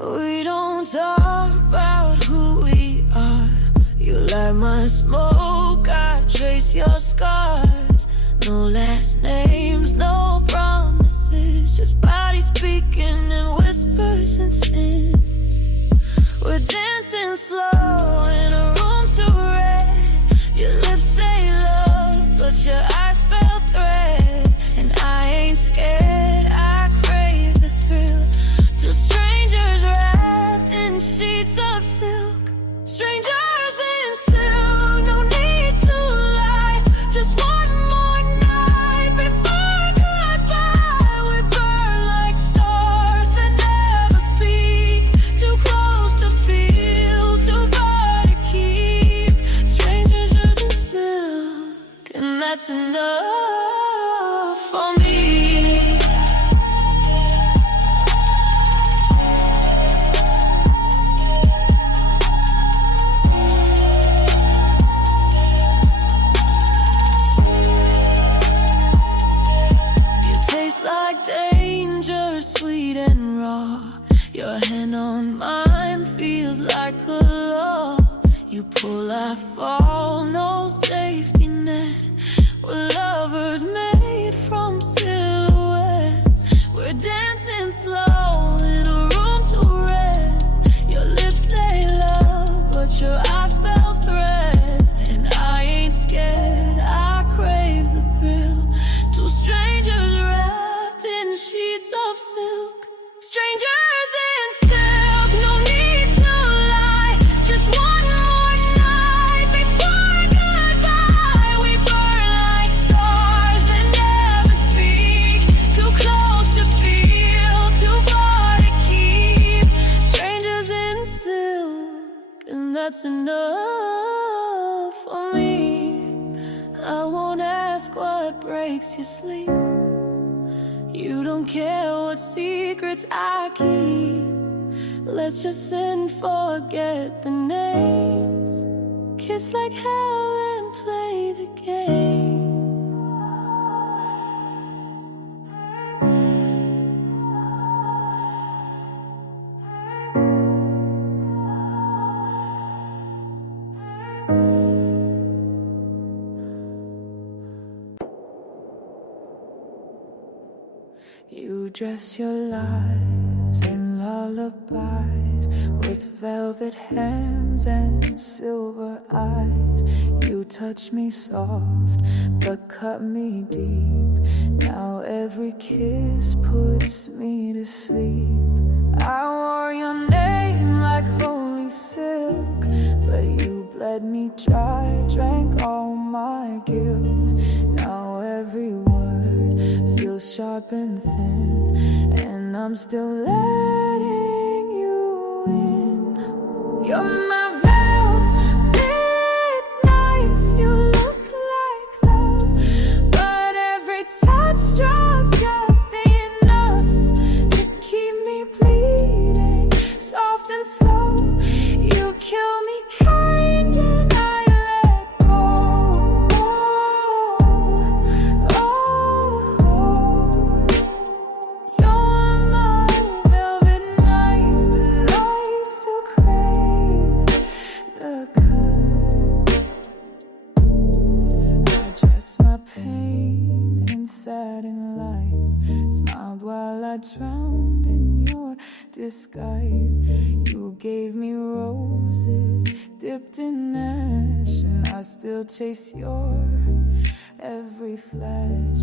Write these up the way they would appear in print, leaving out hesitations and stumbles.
We don't talk about who we are. You light my smoke, I trace your scars. No last names, no promises, just bodies speaking in whispers and sins. We're dancing slow in a room too red. Your lips say love, but your eyes spell threat. And I ain't scared, I crave the thrill. Two strangers wrapped in sheets of silk. Strangers in silk, no need to lie. Just one more night before goodbye. We burn like stars that never speak. Too close to feel, too far to keep. Strangers in silk, and that's enough for me. Like danger, sweet and raw. Your hand on mine feels like a law. You pull, I fall, no safety net. We're lovers made from silhouettes. We're dancing slow in a room too red. Your lips say love, but your eyes spell threat. And I ain't scared, I crave the thrill. Two strangers wrapped in sheets of silk. Strangers in silk, no need to lie. Just one more night before goodbye. We burn like stars that never speak. Too close to feel, too far to keep. Strangers in silk, and that's enough for me. I won't ask what breaks your sleep. You don't care what secrets I keep. Let's just sin, forget the names. Kiss like hell and play the game. You dress your lies in lullabies with velvet hands and silver eyes. You touch me soft but cut me deep. Now every kiss puts me to sleep. I wore your name like holy silk, but you bled me dry, drank all my guilt. Now every word feels sharp and thin, and I'm still letting you in. You're my velvet knife, you look like love, but every touch draws just enough to keep me bleeding, soft and slow. You kill me kind and I let go. You're my velvet knife and I still crave the cut. I dressed my pain in satin lies, smiled while I drowned in your disguise. You gave me roses dipped in ash, and I still chase your every flash.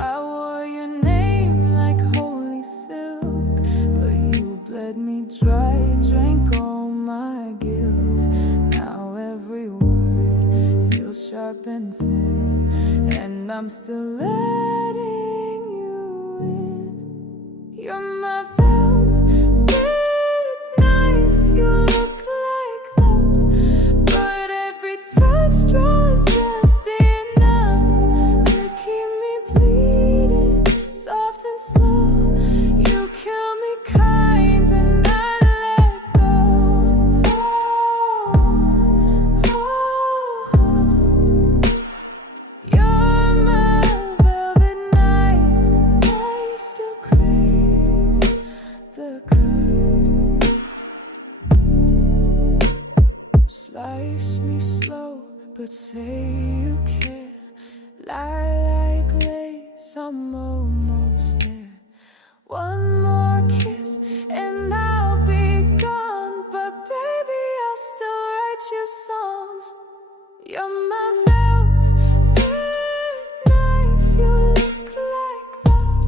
I wore your name like holy silk, but you bled me dry, drank all my guilt. Now every word feels sharp and thin, and I'm still letting you in. You're my velvet knife, you look like love, but every touch draws just enough to keep me bleeding, soft and slow. You kill me kind and I let go. You're my velvet but say you care. Lie like lace, I'm almost there. One more kiss and I'll be gone, but baby, I'll still write you songs. You're my velvet knife, you look like love,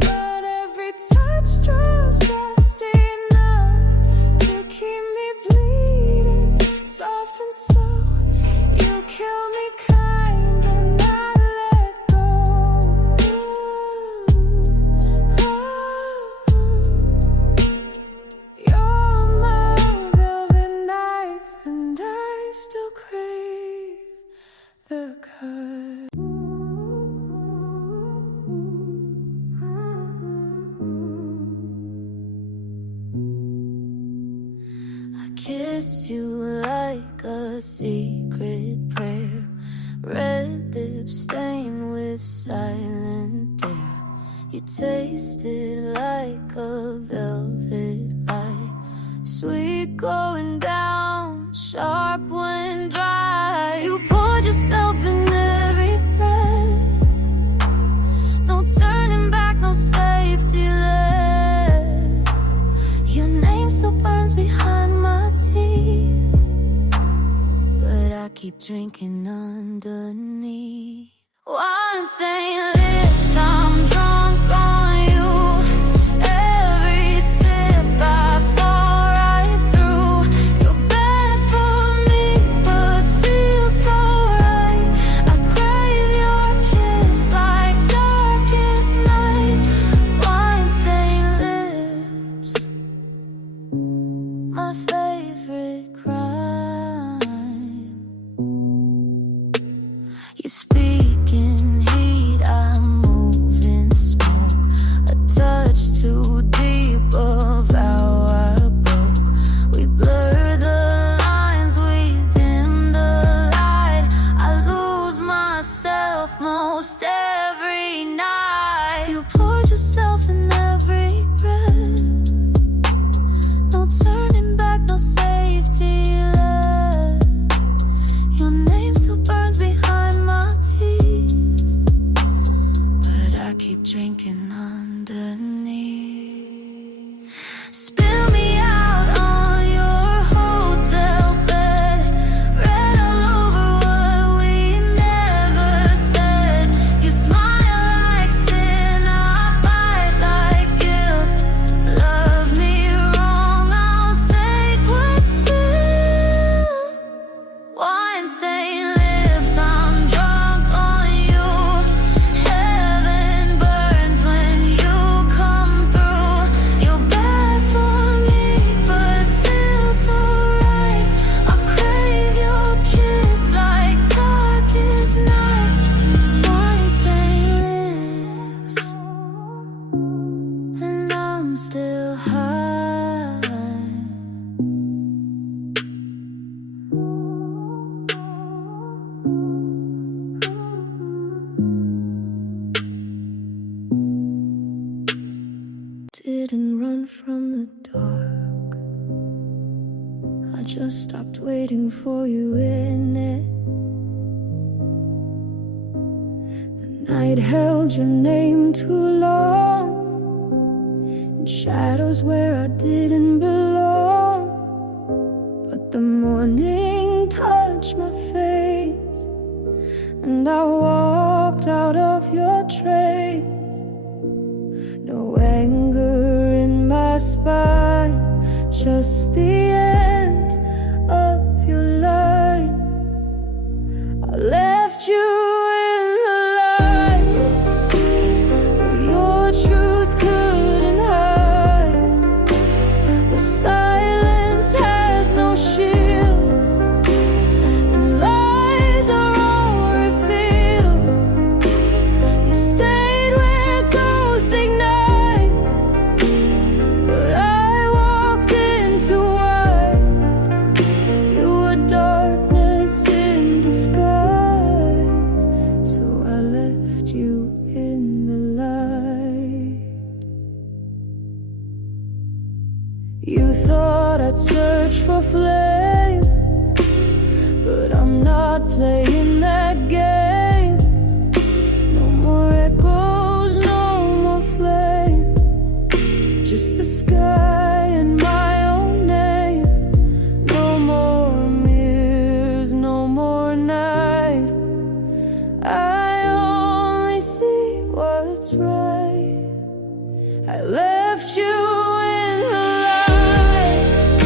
but every touch draws just enough to keep me bleeding, soft and slow. You kill me kind and I let go. You're my velvet knife and I still crave the cut. I kissed you like a secret prayer, red lips stained with silent dare. You tasted like a velvet light, sweet going down, sharp when dry. You poured yourself in every breath, no turning back, no safety left. Your name still burns behind my teeth, but I keep drinking underneath. Wine stained lips, I'm drunk on you. Every sip I fall right through. You're bad for me, but feels so right. I crave your kiss like darkest night. Wine stained lips, my favorite crime. You speak in heat, I move in smoke. A touch too deep of how I broke. We blur the lines, we dim the light. I lose myself most every night. You poured yourself in every breath, no turning back, no safety left. Your name still burns behind my teeth, but I keep drinking underneath. Spill me out on your hotel bed, read all over what we never said. You smile like sin, I bite like guilt. Love me wrong, I'll take what's spilled. Wine stained lips, I'm drunk on you. Heaven burns when you come through. You're bad for me, but feels so right. I crave your kiss like darkest night. Wine stained lips, and I'm still high. Didn't run from the dark, I just stopped waiting for you in it. The night held your name too long, in shadows where I didn't belong. But the morning touched my face, and I walked out of your trace. No anger in my spine, just the end of your line. I left you in the light, where your truth couldn't hide, where silence has no shield, and lies are all revealed. You stayed where ghosts ignite, but I walked into white. You were darkness in disguise, so I left you in the light. You thought I'd search for flame, but I'm not start playing that game. No more echoes, no more flame, just the sky and my own name. No more mirrors, no more night. I only see what's right. I left you in the light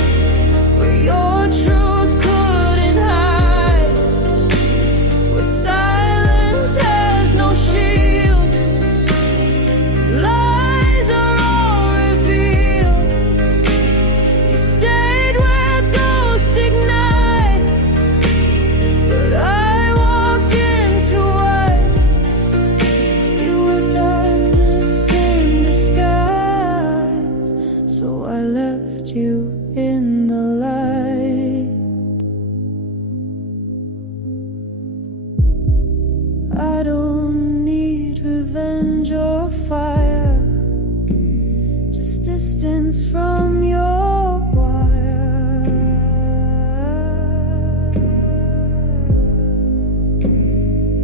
where your truth couldn't hide, where silence has no shield, lies are all revealed. You stayed where ghosts ignite, but I walked into white. You were darkness in disguise, so I left you in the light. I don't need revenge or fire, just distance from your wire.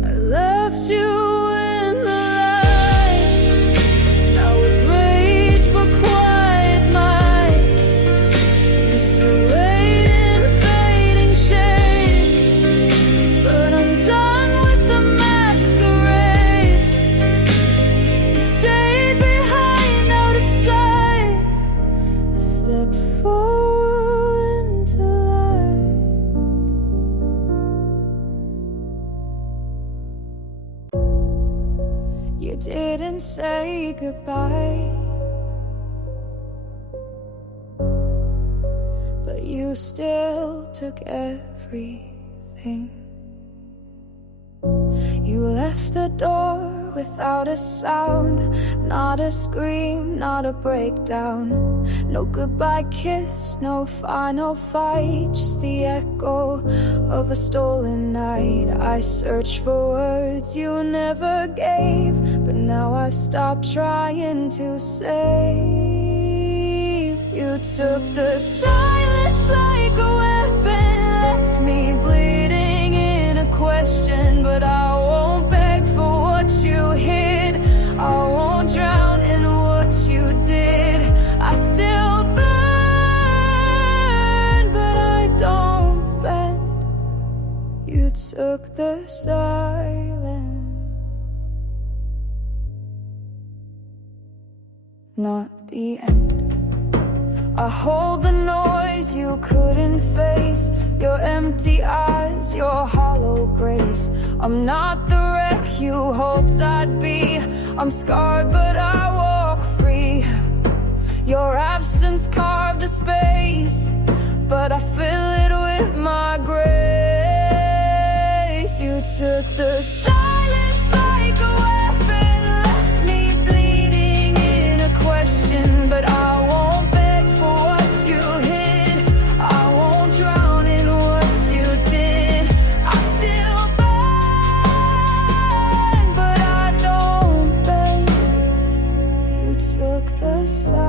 I left you in the light, now with rage but quiet mind. You still wait in fading shade, but I'm done with the masquerade. You stayed behind out of sight. I step forward into light. You didn't say goodbye, but you still took everything. You left the door without a sound, not a scream, not a breakdown. No goodbye kiss, no final fight, just the echo of a stolen night. I searched for words you never gave, but now I've stopped trying to save. You took the silence like a weapon, left me bleeding in a question. But I won't beg for what you hid, I won't drown in what you did. I still burn, but I don't bend. You took the silence, not the end. I hold the noise you couldn't face, your empty eyes, your hollow grace. I'm not the wreck you hoped I'd be, I'm scarred but I walk free. Your absence carved a space, but I fill it with my grace. You took the silence like a weapon, left me bleeding in a question. But I won't beg for what you hid, I won't drown in what you did. I still burn, but I don't bend. You took the silence.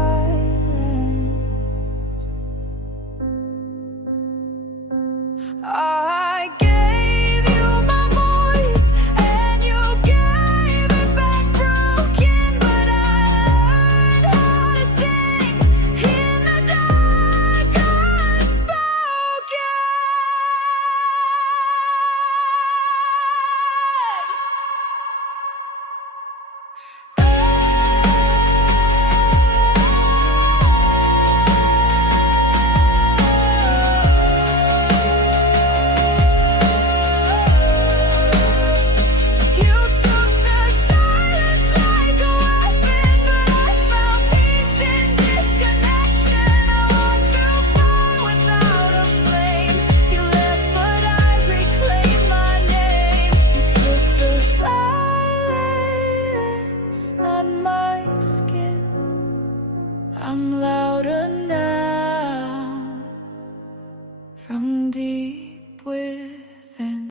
I gave you my voice and you gave it back broken, but I learned how to sing in the dark unspoken. You took the silence like a weapon, but I found peace in disconnection. I walked through fire without a flame. You left, but I reclaimed my name. You took the silence, not my skin. I'm louder now, from deep within.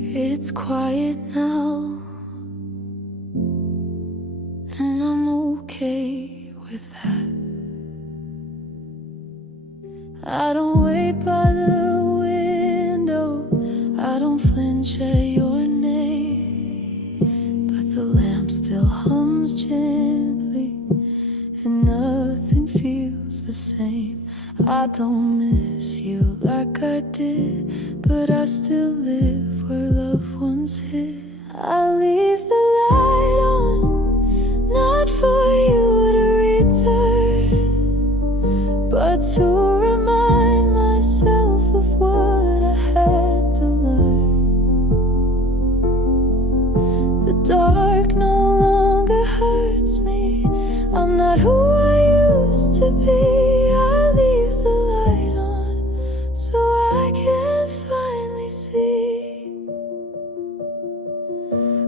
It's quiet now, and I'm okay with that. I don't wait light by the window. I don't flinch at your name, but the lamp still hums gently, and nothing feels the same. I don't miss you like I did, but I still live where love once hid. I leave the light on, not for you to return, but to remind myself of what I had to learn. The dark no longer hurts me. I'm not who I used to be. I leave the light on so I can finally see.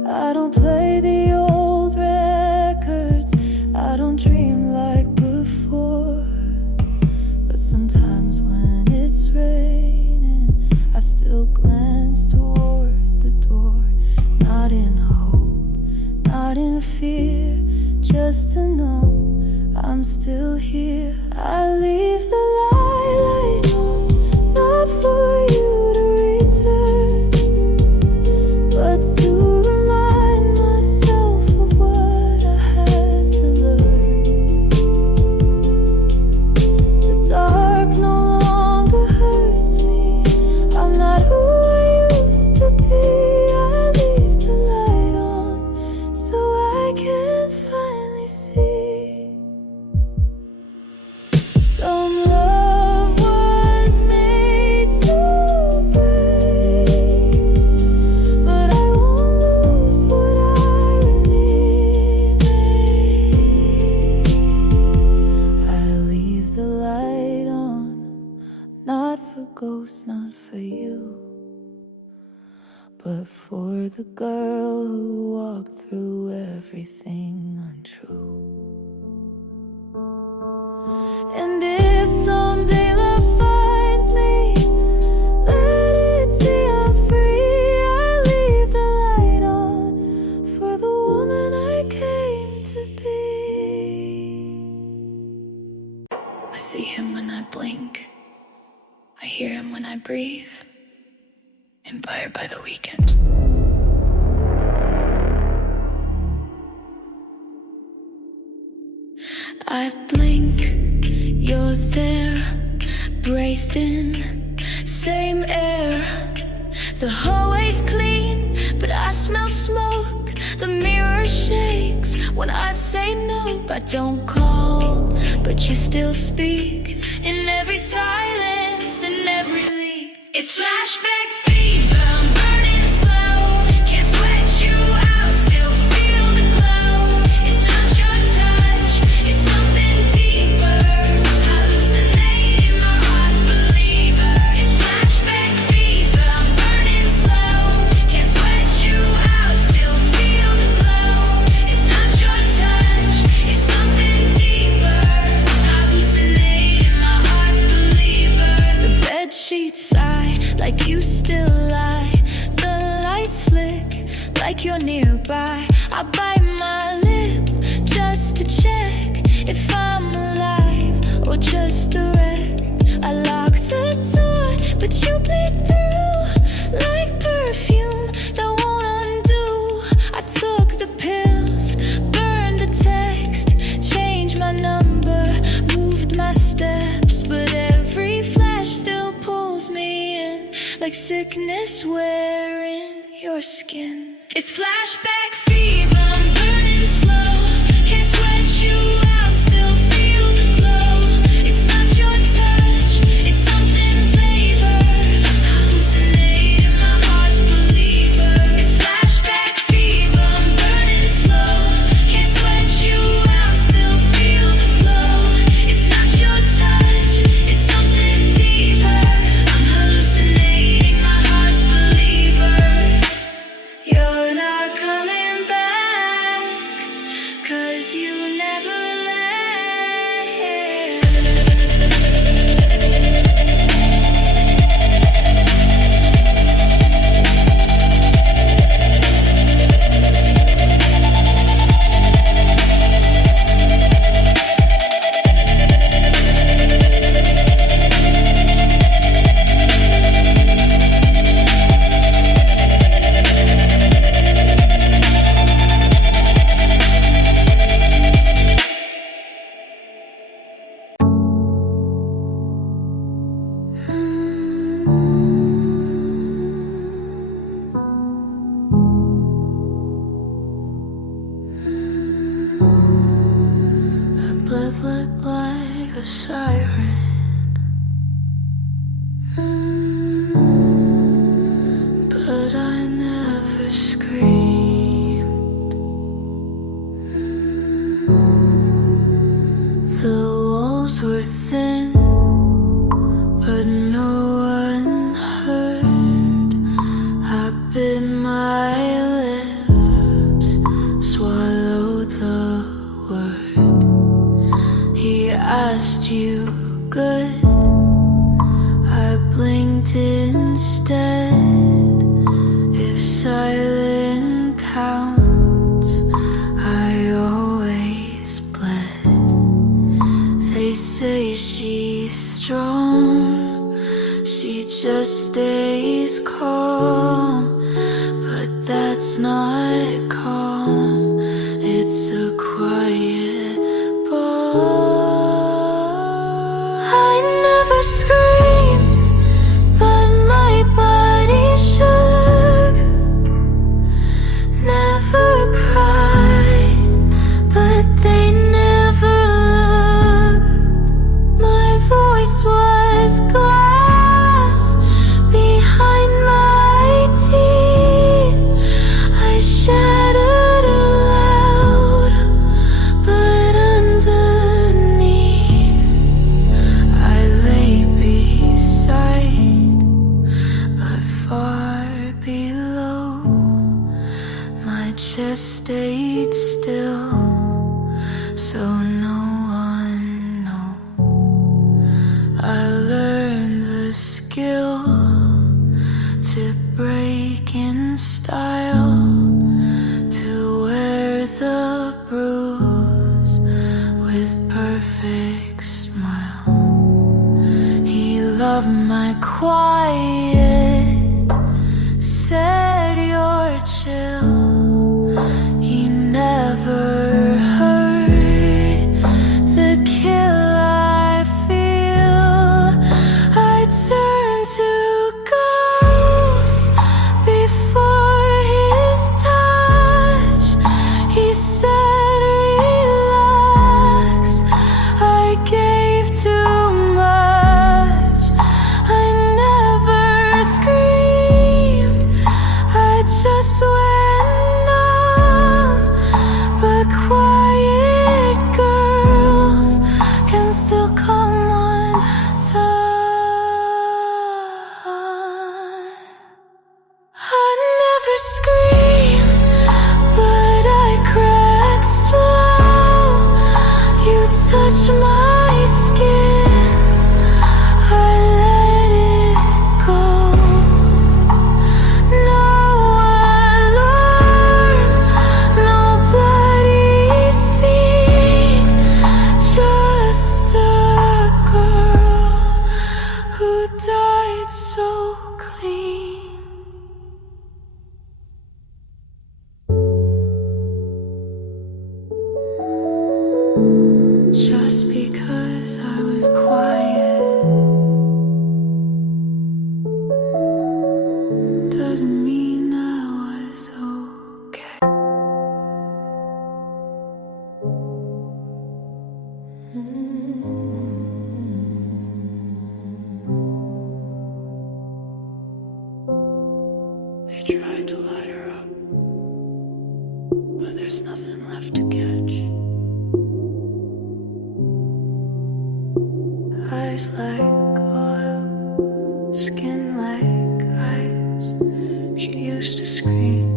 I don't play the old records, I don't dream like before. But sometimes when it's raining, I still glance toward the door. Not in hope, not in fear, just to know I'm still here. I leave the light on, not for you to return, but to remind myself of what I had to learn. The dark no longer hurts me. I'm not who I used to be. I leave the light on so I can finally see. Some love was made to break, but I won't lose what I remain. I leave the light on, not for ghosts, not for you, but for the girl who walked through everything untrue. And if someday love finds me, let it see I'm free. I leave the light on for the woman I came to be. I see him when I blink, I hear him when I breathe. Inspired by the weekend. I blink, you're there, breathed in, same air. The hallway's clean, but I smell smoke. The mirror shakes when I say no. I don't call, but you still speak. In every silence, in every leak. It's flashback fever, I'm burning slow. Can't sweat you out, still feel the glow. It's not your touch, it's something deeper. Hallucinating, my heart's believer. It's flashback fever, I'm burning slow. Can't sweat you out, still feel the glow. It's not your touch, it's something deeper. Hallucinating, my heart's believer. The bed sheets sigh like you still lie. The lights flick like you're nearby. I bite my lip just to check if I'm alive or just a wreck. I lock the door, but you bleed through like perfume that won't undo. I took the pills, burned the text, changed my number, moved my steps, but every flash still pulls me in like sickness wearing your skin. It's flashback fever, I'm burning slow. Can't sweat you out, still feel the glow. It's not your touch, it's something flavor. Hallucinating, my heart's believer. It's flashback fever, I'm burning slow. Can't sweat you out, still feel the glow. It's not your touch, it's something deeper. I'm hallucinating, my heart's believer. You're not coming the siren. But I never screamed. The walls were thin, but no one heard. I bit my lips, swallowed the word. He asked you good, I blinked instead. If silent counts, I always bled. They say she's strong, she just stays calm, but that's not calm, it's a quiet bomb. I never screamed, but my body shook. Never cried, but they never looked. My voice was glass behind my teeth. I shattered aloud, but underneath I lay beside, but far below. My chest stayed still, so no one know. I learned the skill to break in style, to wear the bruise with perfect smile. He loved my quiet, said you're chill. He never heard the kill I feel. I turned to ghost before his touch. He said relax, I gave too much. I never screamed, I just went numb. But quiet girls can still come undone. I never screamed, but I cracked slow. You touched my skin, I let it go. No alarm, no bloody scene, just a girl who died so clean. Just because I was quiet doesn't mean I was okay. They tried to light her up, but there's nothing left to catch. Eyes like oil, skin like ice. She used to scream,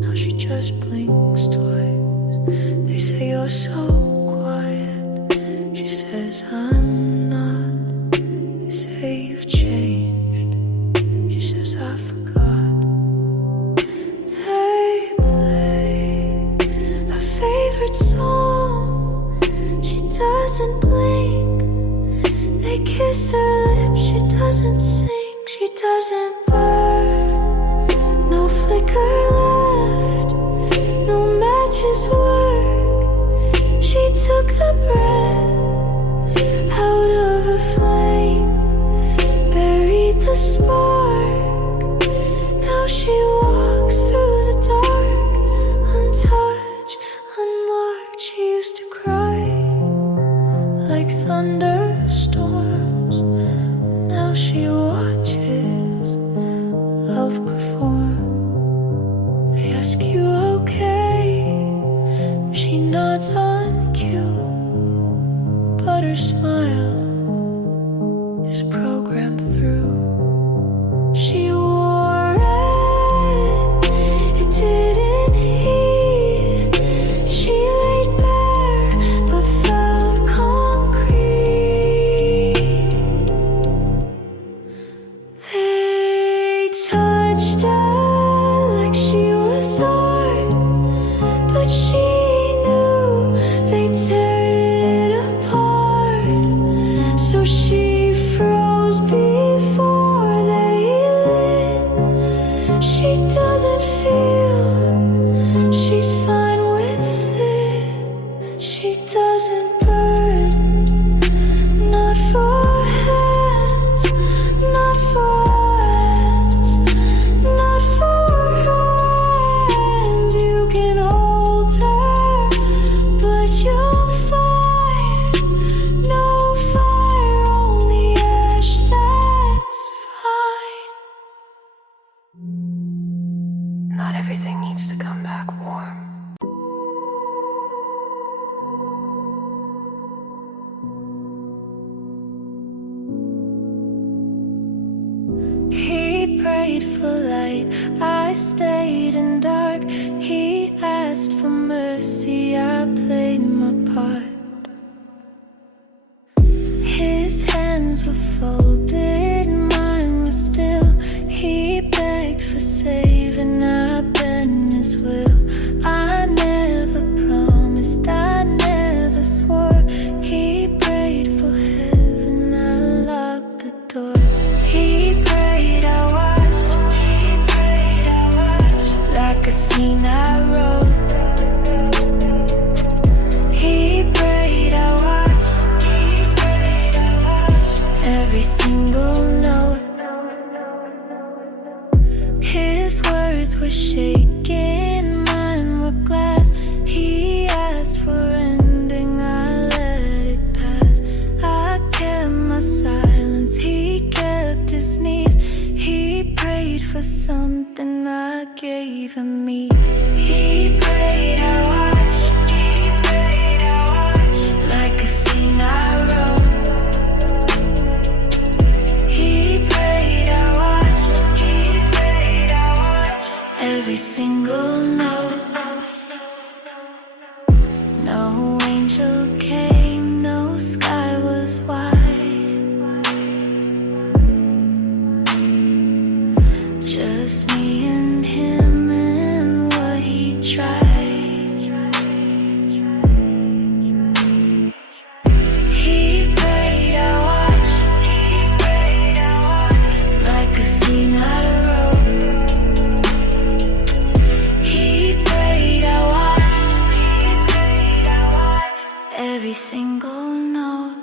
now she just blinks twice. They say you're so quiet, she says I'm not. They say you've changed, she says I forgot. They play her favorite song, she doesn't blink. They kiss her lips, she doesn't sing, she doesn't burn. No flicker left, no matches work. She took the breath out of a flame, buried the spark. Now she walks through the dark, untouched, unmarked. She used to cry like thunderstorms. Now she watches love perform. They ask you okay, she nods on cue, but her smile is programmed through. She wore it, it didn't heat. She laid bare but felt concrete. They touched her like she was art, but she knew they'd tear it apart. So she froze before they lit. She doesn't feel, she's fine with it. She doesn't burn, not for hands, not for hands, not for hands. You can hold her, but you'll find no fire, only ash, that's fine. Not everything needs to come back warm. He prayed for light, I stayed in dark. He asked for mercy, I played my part. His hands were folded, mine was still. He begged for saving, I bent his will. I never promised, I never swore. He prayed for heaven, I locked the door. He prayed, I watched, like a scene I wrote. He prayed, I watched, every single note. His words were shaking, mine were glass. He asked for ending, I let it pass. I kept my silence, he kept his knees. He prayed for something, I gave him me. He prayed, I watched, like a scene I wrote. He prayed, I watched, every single note. No angel came, no sky was wide. Just me and him and what he tried. He prayed, I watched, like a scene I wrote. He prayed, I watched, every single note.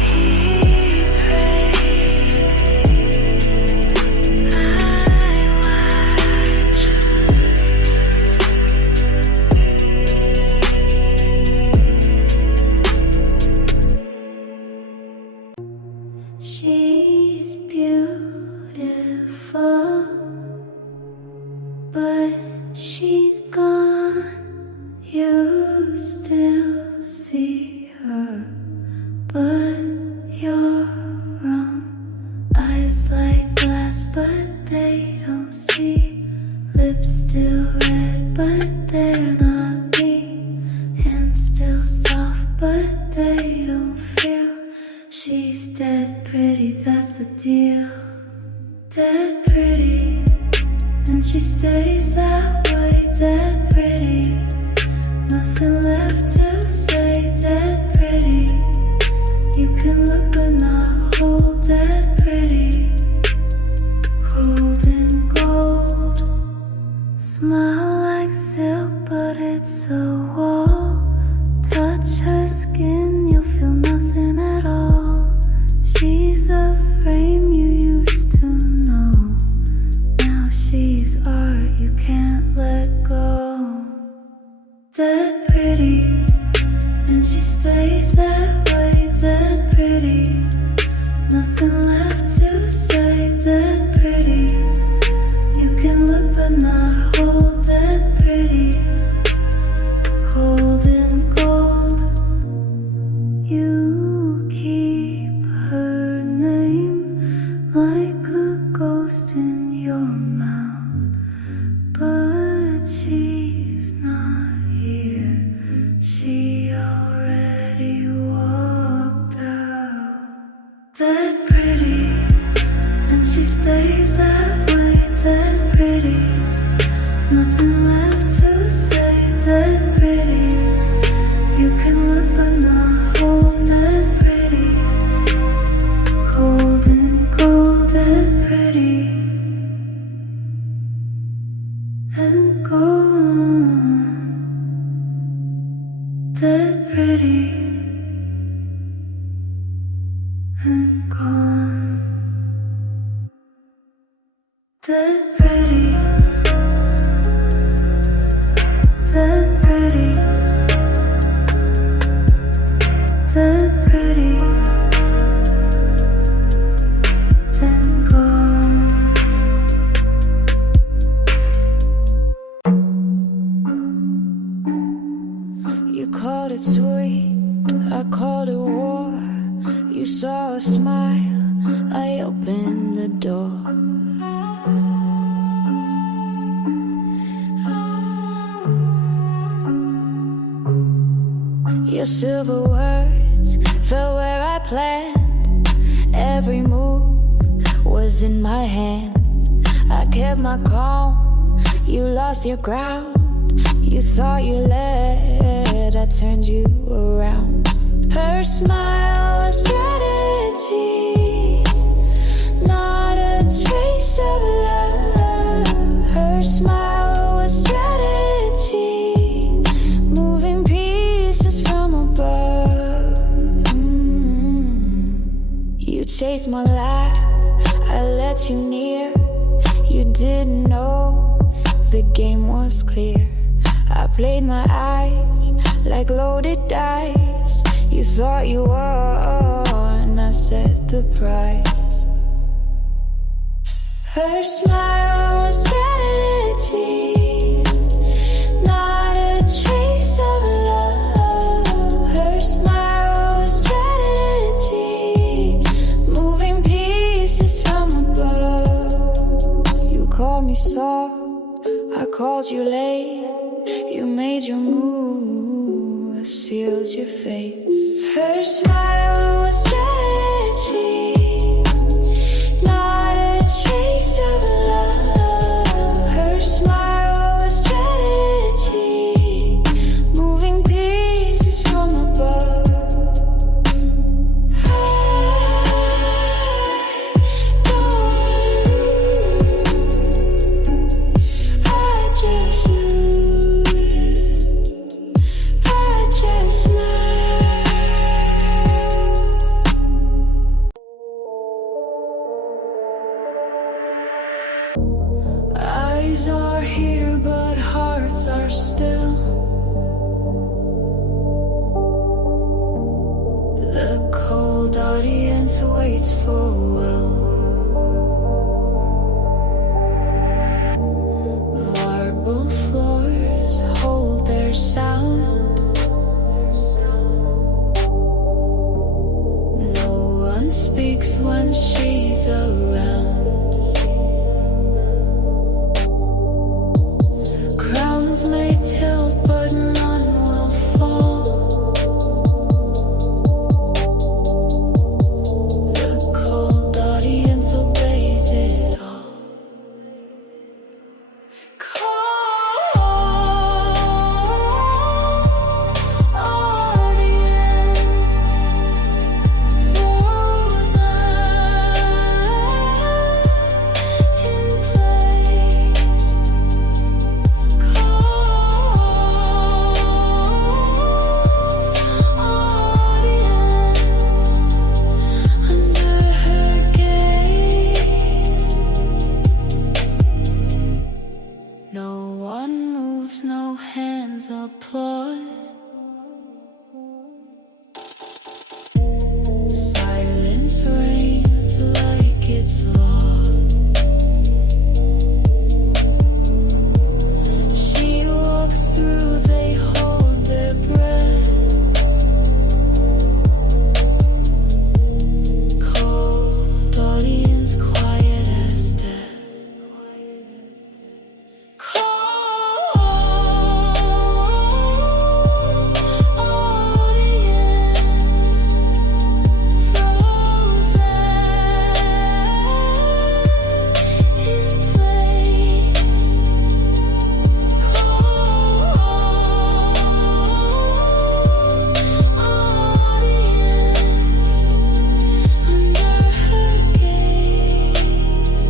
He prayed, I watched. She's beautiful, but she's gone. You still see her, but you're wrong. Eyes like glass, but they don't see. Lips still red, but they're not me. Hands still soft, but they don't feel. She's dead pretty, that's the deal. Dead pretty, and she stays that way. Dead pretty, nothing left to say. Dead pretty, you can look but not hold. Dead pretty, cold and gold. Smile like silk, but it's a wall. Touch her skin, you'll feel nothing at all. She's a frame you used to know. Now she's art you can't let go. dead pretty, and she stays that way, dead pretty. Nothing left to say, dead pretty. You can look but not hold, dead pretty. Cold and gold, you keep her name like a ghost in your mouth, but she's not here. She already walked out. Dead pretty, and she stays that way, dead pretty. Nothing left to say, dead pretty. You can look but not hold, dead pretty. Cold and gold, dead pretty. And gone, dead pretty. And gone, dead pretty. Dead pretty. Dead pretty. Dead gone. You called it sweet, I called it war. You saw a smile, I opened the door. Your silver words fell where I planned. Every move was in my hand. I kept my calm, you lost your ground. You thought you led, I turned you around. Her smile was strategy, not a trace of love. Her smile was strategy, moving pieces from above. You chased my laugh, I let you near. You didn't know the game was clear. I played my eyes like loaded dice. You thought you won, I set the price. Her smile was strategy, not a trace of love. Her smile was strategy, moving pieces from above. You called me soft, I called you late. You made your move, I sealed your fate. Her smile was strategy, not a trace of love. Her smile was strategy, moving pieces from above. I just eyes are here, but hearts are still. The cold audience waits for will. Marble floors hold their sound. No one speaks when she's around. Crowns may tilt, but none will fall. The cold audience obeys it all. Cold audience, frozen in place. Cold one moves, no hands applaud. Silence reigns like it's law. She walks through, they hold their breath. Cold audience, quiet as death. Cold audience, frozen in place. Cold audience, under her gaze.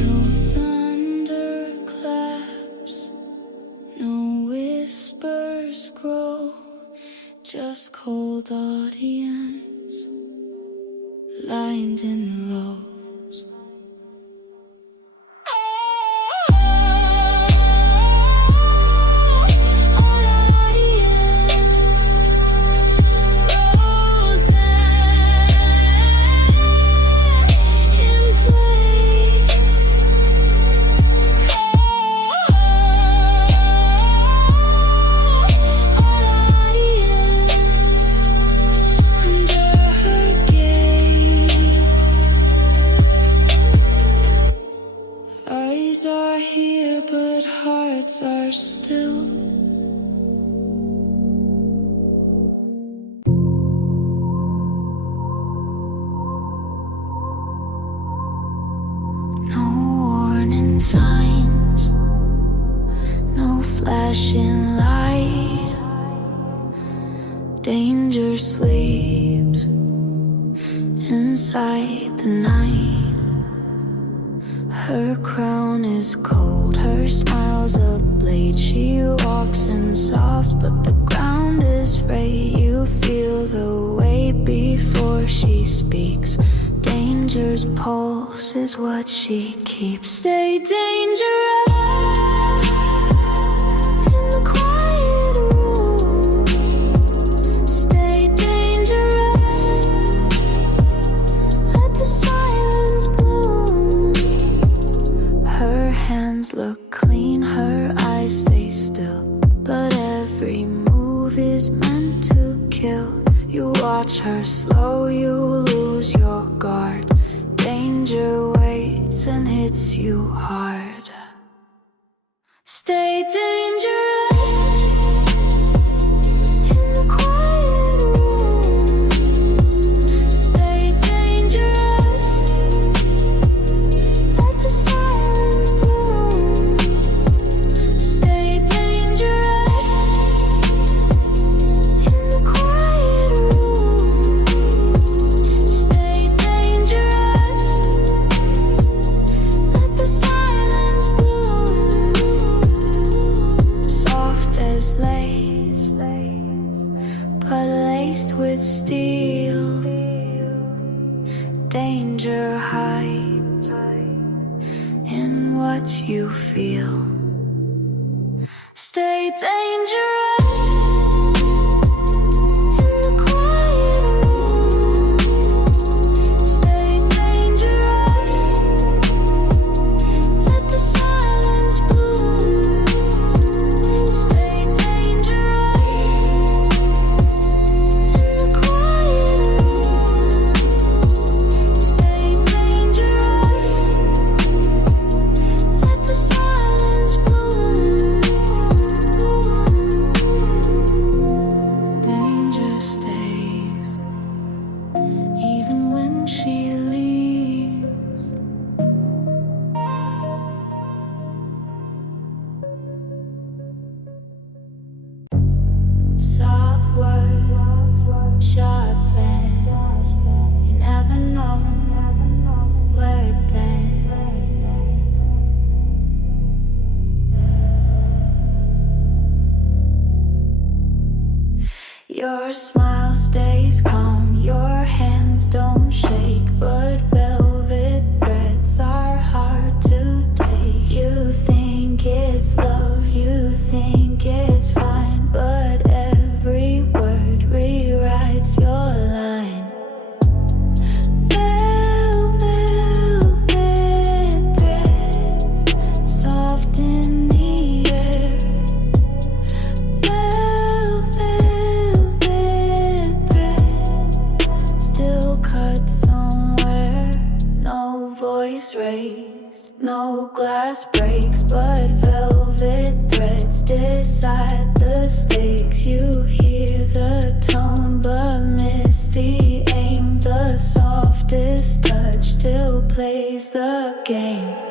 No thunderclaps, no whispers grow, just cold audience, lined in rows. Audience, frozen in place. Audience, under her gaze. Eyes are here, but hearts are still. No warning signs, no flashing light. Danger sleeps inside the night. Her crown is cold, her smile's a blade. She walks in soft, but the ground is frayed. You feel the weight before she speaks. Danger's pulse is what she keeps. Stay dangerous in the quiet room. Stay dangerous, let the silence bloom. Her hands look clean, her eyes stay still, but every move is meant to kill. You watch her slow, you lose your guard. Danger waits and hits you hard. Stay dangerous in the quiet room. Stay dangerous, let the silence bloom. Stay dangerous in the quiet room. Stay dangerous, let the silence bloom. Soft as lace, but laced with steel. Danger hides in what you feel. Stay dangerous in the quiet room. Stay dangerous, let the silence bloom. Stay dangerous in the quiet room. Stay dangerous, let the silence bloom. Danger stays, even when she leaves. Soft words, sharp edge. You never know where it bends. Your smile stays calm, your hands don't shake, but velvet threads are hard to take. You think but velvet threads decide the stakes. You hear the tone but miss the aim. The softest touch still plays the game.